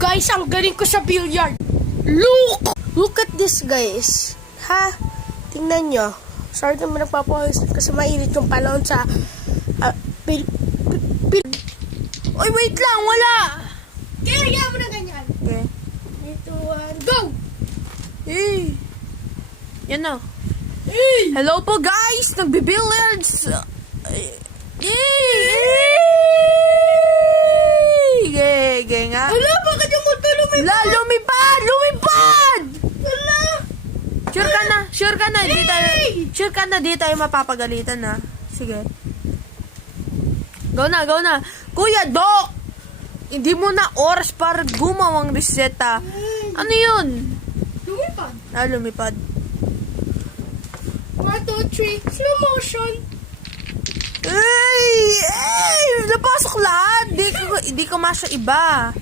guys, ang galing ko sa billiard. Look at this guys. Ha? Tingnan nyo. Sorry naman nagpapahos kasi mainit yung panahon sa Oy, wait lang, wala. Kaya mo na ganyan. Okay. Ito, go! Hey. Yan na. Hey! Hello po guys, nagbi-billiards. Gege nga. Ala, bakit yung motor lumipad? La, lumipad! Ala! Sure ka na, di tayo mapapagalitan na. Sige. Go na. Kuya Doc! Hindi mo na oras para gumawang reseta. Ano yun? Lumipad. Lumipad. 1, 2, 3, slow motion. Ay! Napasok lahat! Di ko masya iba.